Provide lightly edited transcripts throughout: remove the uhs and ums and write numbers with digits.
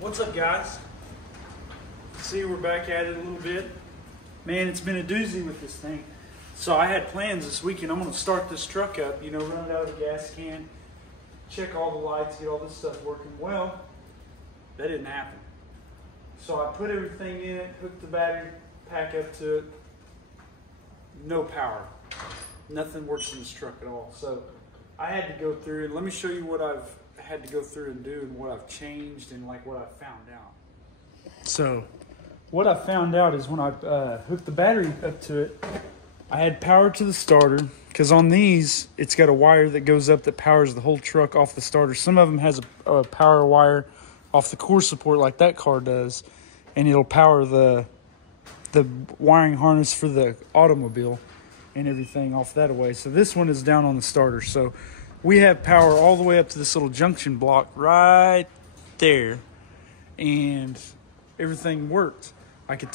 What's up, guys? See, we're back at it a little bit. Man, it's been a doozy with this thing. So I had plans this weekend. I'm going to start this truck up, you know, run it out of the gas can, check all the lights, get all this stuff working. Well, that didn't happen. So I put everything in it, hooked the battery pack up to it. No power. Nothing works in this truck at all. So I had to go through, and let me show you what I've had to go through and do and what I've changed and like what I found out. So what I found out is when I hooked the battery up to it, I had power to the starter, because on these it's got a wire that goes up that powers the whole truck off the starter. Some of them has a power wire off the core support like that car does, and it'll power the wiring harness for the automobile and everything off that away. So this one is down on the starter. So we have power all the way up to this little junction block right there, and everything worked. I could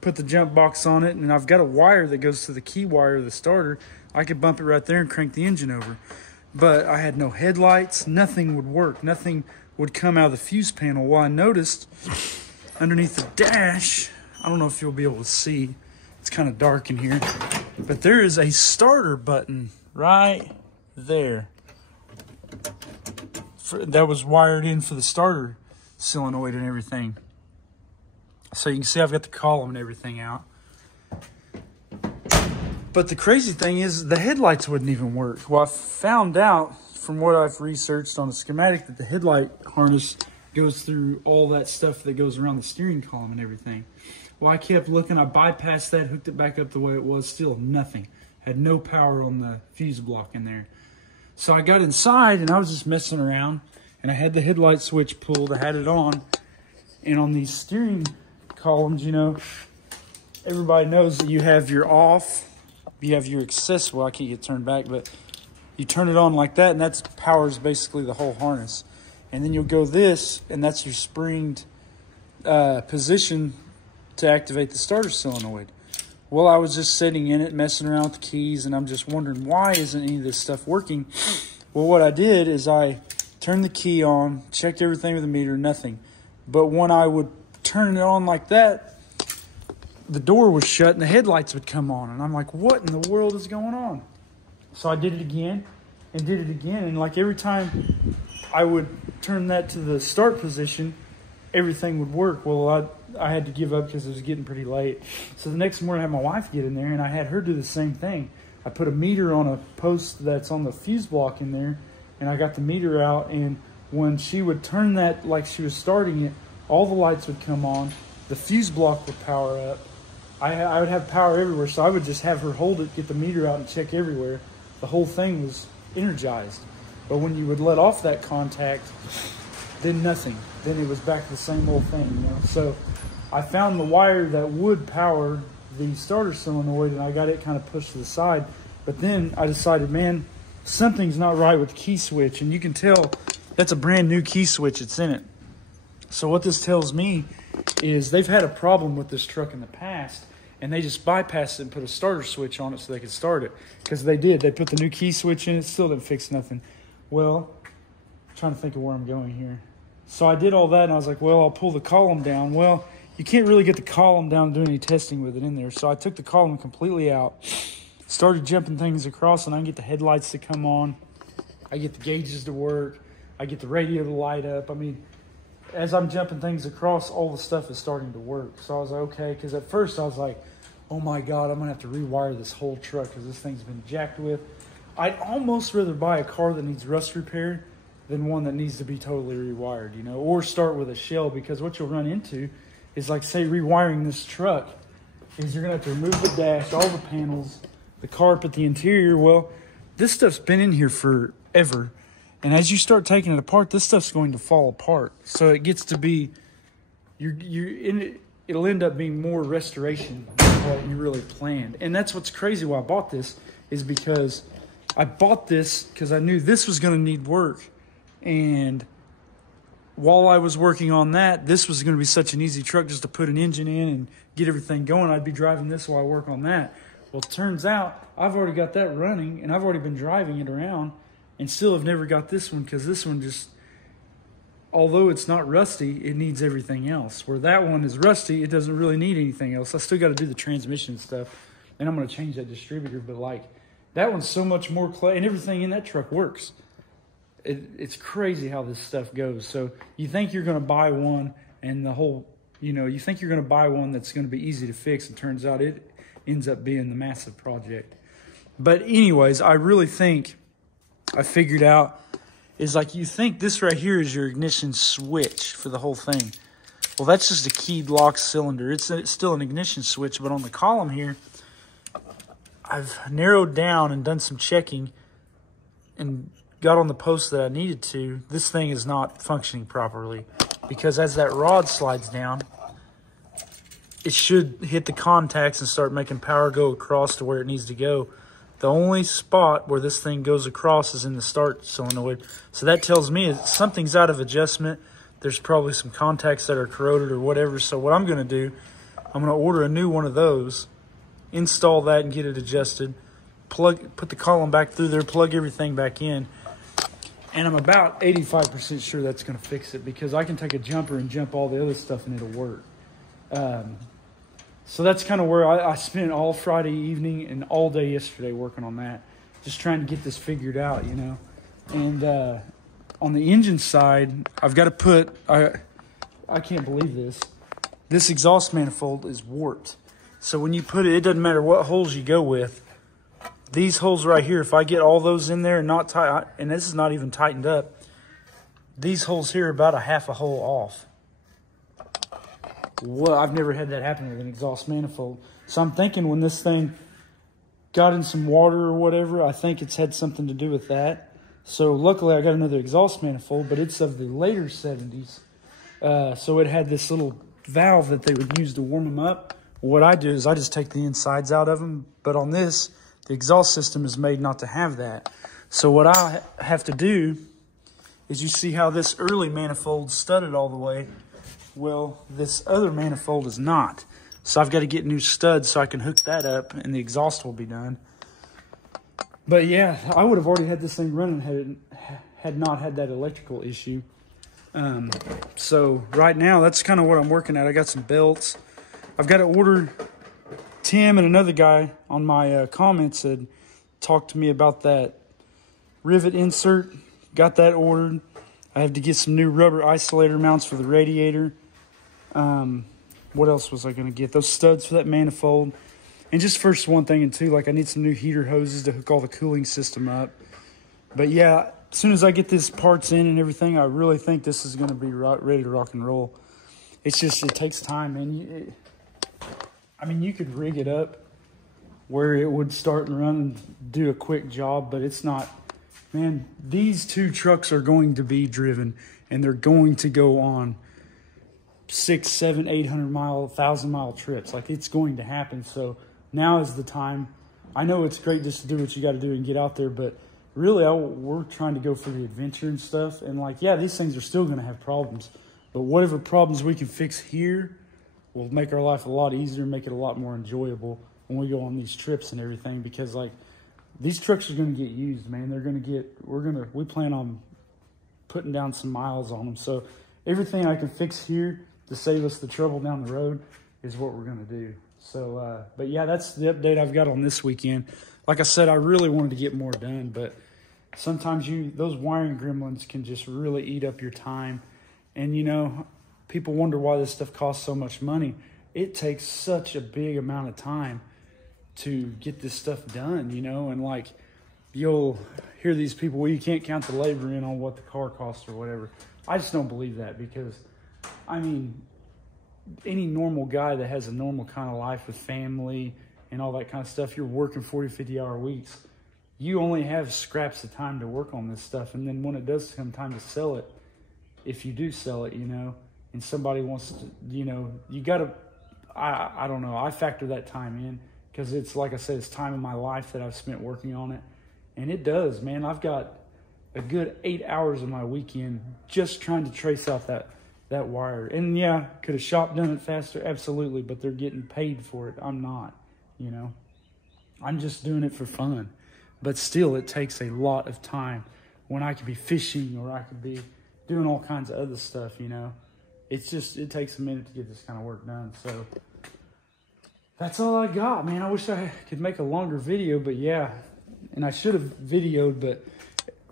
put the jump box on it, and I've got a wire that goes to the key wire of the starter. I could bump it right there and crank the engine over. But I had no headlights. Nothing would work. Nothing would come out of the fuse panel. Well, I noticed underneath the dash, I don't know if you'll be able to see, it's kind of dark in here, but there is a starter button right there that was wired in for the starter solenoid and everything. So you can see I've got the column and everything out. But the crazy thing is the headlights wouldn't even work. Well, I found out from what I've researched on the schematic that the headlight harness goes through all that stuff that goes around the steering column and everything. Well, I kept looking. I bypassed that, hooked it back up the way it was, still nothing. Had no power on the fuse block in there. So I got inside and I was just messing around, and I had the headlight switch pulled. I had it on, and on these steering columns, you know, everybody knows that you have your off, you have your access. Well, I can't get turned back, but you turn it on like that, and that powers basically the whole harness. And then you'll go this, and that's your springed position to activate the starter solenoid. Well, I was just sitting in it, messing around with the keys, and I'm just wondering, why isn't any of this stuff working? Well, what I did is I turned the key on, checked everything with the meter, nothing. But when I would turn it on like that, the door was shut and the headlights would come on. And I'm like, what in the world is going on? So I did it again and did it again. And like every time I would turn that to the start position, everything would work. Well, I had to give up because it was getting pretty late. So the next morning I had my wife get in there, and I had her do the same thing. I put a meter on a post that's on the fuse block in there, and I got the meter out, and when she would turn that like she was starting it, all the lights would come on, the fuse block would power up. I would have power everywhere, so I would just have her hold it, get the meter out, and check everywhere. The whole thing was energized. But when you would let off that contact, then nothing. Then it was back to the same old thing, you know. So I found the wire that would power the starter solenoid, and I got it kind of pushed to the side. But then I decided, man, something's not right with the key switch, and you can tell that's a brand new key switch that's in it. So what this tells me is they've had a problem with this truck in the past, and they just bypassed it and put a starter switch on it so they could start it. Because they did. They put the new key switch in it, still didn't fix nothing. Well, I'm trying to think of where I'm going here. So I did all that, and I was like, well, I'll pull the column down. Well, you can't really get the column down and do any testing with it in there. So I took the column completely out, started jumping things across, and I can get the headlights to come on. I get the gauges to work. I get the radio to light up. I mean, as I'm jumping things across, all the stuff is starting to work. So I was like, okay, because at first I was like, oh my God, I'm going to have to rewire this whole truck because this thing's been jacked with. I'd almost rather buy a car that needs rust repaired than one that needs to be totally rewired, you know, or start with a shell, because what you'll run into is, like, say, rewiring this truck is you're going to have to remove the dash, all the panels, the carpet, the interior. Well, this stuff's been in here forever. And as you start taking it apart, this stuff's going to fall apart. So it gets to be, it'll end up being more restoration than what you really planned. And that's what's crazy why I bought this, is because I bought this because I knew this was going to need work. And while I was working on that, this was going to be such an easy truck just to put an engine in and get everything going. I'd be driving this while I work on that. Well, it turns out I've already got that running, and I've already been driving it around, and still have never got this one, because this one just, although it's not rusty, it needs everything else. Where that one is rusty, it doesn't really need anything else. I still got to do the transmission stuff, and I'm going to change that distributor. But like, that one's so much more clay, and everything in that truck works. It's crazy how this stuff goes. So you think you're going to buy one, and the whole, you think you're going to buy one that's going to be easy to fix, and turns out it ends up being the massive project. But anyways, I really think I figured out is like, you think this right here is your ignition switch for the whole thing. Well, that's just a keyed lock cylinder. It's still an ignition switch, but on the column here, I've narrowed down and done some checking and got on the post that I needed to. This thing is not functioning properly because as that rod slides down, it should hit the contacts and start making power go across to where it needs to go. The only spot where this thing goes across is in the start solenoid. So that tells me something's out of adjustment. There's probably some contacts that are corroded or whatever. So what I'm going to do, I'm going to order a new one of those, install that and get it adjusted, put the column back through there, plug everything back in. And I'm about 85% sure that's going to fix it because I can take a jumper and jump all the other stuff and it'll work. So that's kind of where I spent all Friday evening and all day yesterday working on that. Just trying to get this figured out, And on the engine side, I've got to put, I can't believe this. This exhaust manifold is warped. So when you put it, it doesn't matter what holes you go with. These holes right here, if I get all those in there and not tight, and this is not even tightened up, these holes here are about a half a hole off. Well, I've never had that happen with an exhaust manifold. So I'm thinking when this thing got in some water or whatever, I think it's had something to do with that. So luckily I got another exhaust manifold, but it's of the later 70s. So it had this little valve that they would use to warm them up. What I do is I just take the insides out of them. But on this, the exhaust system is made not to have that. So what I have to do is, you see how this early manifold studded all the way? Well, this other manifold is not. So I've got to get new studs so I can hook that up and the exhaust will be done. But yeah, I would have already had this thing running had not had that electrical issue. So right now, that's kind of what I'm working at. I got some belts. I've got to order. Tim and another guy on my comments had talked to me about that rivet insert. Got that ordered. I have to get some new rubber isolator mounts for the radiator. What else was I going to get? Those studs for that manifold. And just first one thing and two, like I need some new heater hoses to hook all the cooling system up. But yeah, as soon as I get this parts in and everything, I really think this is going to be ready to rock and roll. It's just, it takes time, man. I mean, you could rig it up where it would start and run and do a quick job, but it's not. Man, these two trucks are going to be driven, and they're going to go on 600, 700, 800 mile, 1,000-mile trips. Like, it's going to happen. So now is the time. I know it's great just to do what you got to do and get out there, but really, we're trying to go for the adventure and stuff. And like, yeah, these things are still going to have problems, but whatever problems we can fix here will make our life a lot easier, make it a lot more enjoyable when we go on these trips and everything. Because like, these trucks are going to get used, man. They're going to get, we plan on putting down some miles on them. So everything I can fix here to save us the trouble down the road is what we're going to do. So, but yeah, that's the update I've got on this weekend. Like I said, I really wanted to get more done, but sometimes those wiring gremlins can just really eat up your time. And people wonder why this stuff costs so much money. It takes such a big amount of time to get this stuff done, and like, you'll hear these people, well, you can't count the labor in on what the car costs or whatever. I just don't believe that, because I mean, any normal guy that has a normal kind of life with family and all that kind of stuff, you're working 40, 50-hour weeks. You only have scraps of time to work on this stuff. And then when it does come time to sell it, if you do sell it, and somebody wants to, you got to, I don't know, I factor that time in, because it's, like I said, it's time in my life that I've spent working on it. And it does, man. I've got a good 8 hours of my weekend just trying to trace out that wire. And yeah, could a shop done it faster? Absolutely. But they're getting paid for it. I'm not, I'm just doing it for fun. But still, it takes a lot of time when I could be fishing, or I could be, doing all kinds of other stuff, you know. It's just, it takes a minute to get this kind of work done. So that's all I got, man. I wish I could make a longer video, but yeah. And I should have videoed, but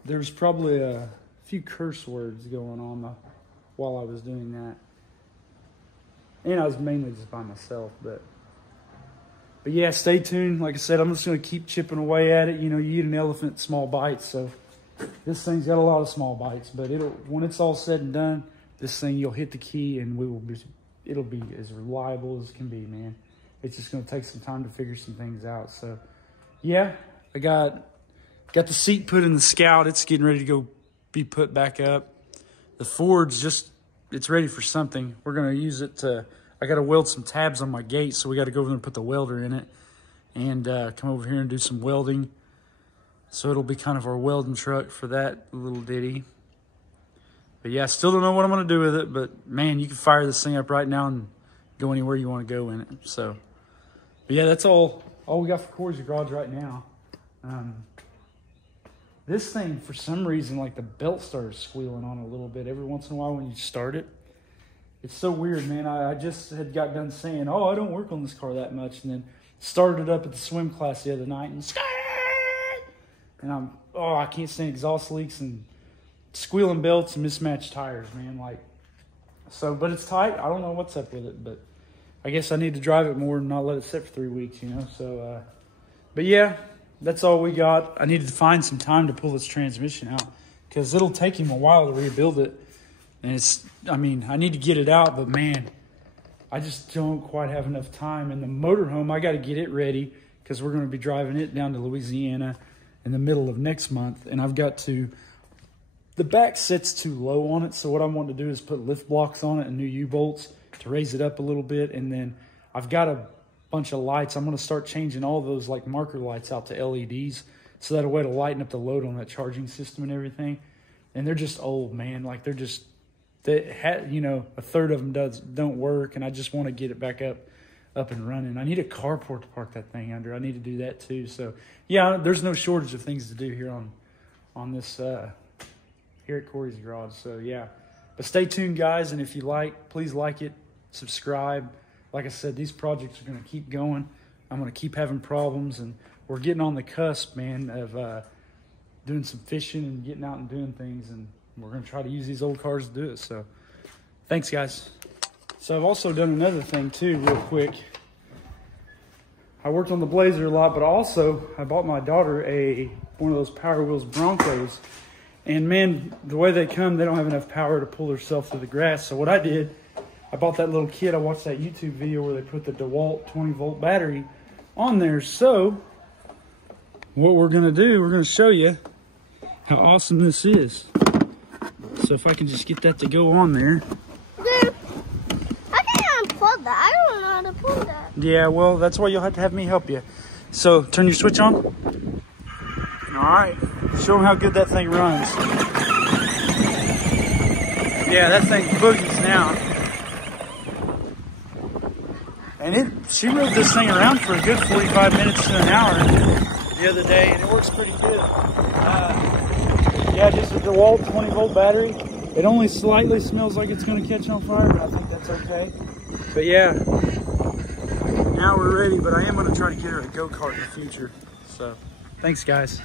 there was probably a few curse words going on while I was doing that. And I was mainly just by myself, but yeah, stay tuned. Like I said, I'm just going to keep chipping away at it. You know, you eat an elephant, small bites. So this thing's got a lot of small bites, but when it's all said and done, this thing, you'll hit the key and it'll be as reliable as can be, man. It's just going to take some time to figure some things out. So yeah, I got the seat put in the Scout. It's getting ready to go be put back up. The Ford's it's ready for something. We're going to use it I got to weld some tabs on my gate, so we got to go over there and put the welder in it and come over here and do some welding. So it'll be kind of our welding truck for that little ditty. But yeah, I still don't know what I'm going to do with it, but man, you can fire this thing up right now and go anywhere you want to go in it. So, but yeah, that's all we got for Corey's Garage right now. This thing, for some reason, like the belt started squealing on a little bit every once in a while when you start it. It's so weird, man. I just had got done saying, oh, I don't work on this car that much, and then started it up at the swim class the other night, and I can't stand exhaust leaks and squealing belts and mismatched tires, man. But it's tight. I don't know what's up with it, but I guess I need to drive it more and not let it sit for 3 weeks, you know. So, but yeah, that's all we got. I needed to find some time to pull this transmission out because it'll take him a while to rebuild it. And I need to get it out, but man, I just don't quite have enough time. And the motorhome, I got to get it ready because we're going to be driving it down to Louisiana in the middle of next month. And the back sits too low on it. So what I want to do is put lift blocks on it and new U-bolts to raise it up a little bit. And then I've got a bunch of lights. I'm going to start changing all those like marker lights out to LEDs. So that a way to lighten up the load on that charging system and everything. And they're just old, man. Like a third of them don't work. And I just want to get it back up and running. I need a carport to park that thing under. I need to do that too. So yeah, there's no shortage of things to do here on this here at Corey's Garage. So yeah, but stay tuned, guys, and if you please like it, subscribe. Like I said, these projects are going to keep going. I'm going to keep having problems, and we're getting on the cusp, man, of doing some fishing and getting out and doing things, and we're going to try to use these old cars to do it. So thanks, guys. So I've also done another thing too, real quick. I worked on the Blazer a lot, but also I bought my daughter one of those Power Wheels Broncos. And man, the way they come, they don't have enough power to pull herself through the grass. So what I did, I bought that little kit. I watched that YouTube video where they put the DeWalt 20-volt battery on there. So what we're going to do, we're going to show you how awesome this is. So if I can just get that to go on there. Dude, how can I unplug that? I don't know how to plug that. Yeah, well, that's why you'll have to have me help you. So turn your switch on. All right. Show them how good that thing runs. Yeah, that thing boogies now. And she rode this thing around for a good 45 minutes to an hour the other day, and it works pretty good. Yeah, just a DeWalt 20-volt battery. It only slightly smells like it's going to catch on fire, but I think that's okay. But yeah, now we're ready, but I am going to try to get her a go-kart in the future. So, thanks, guys.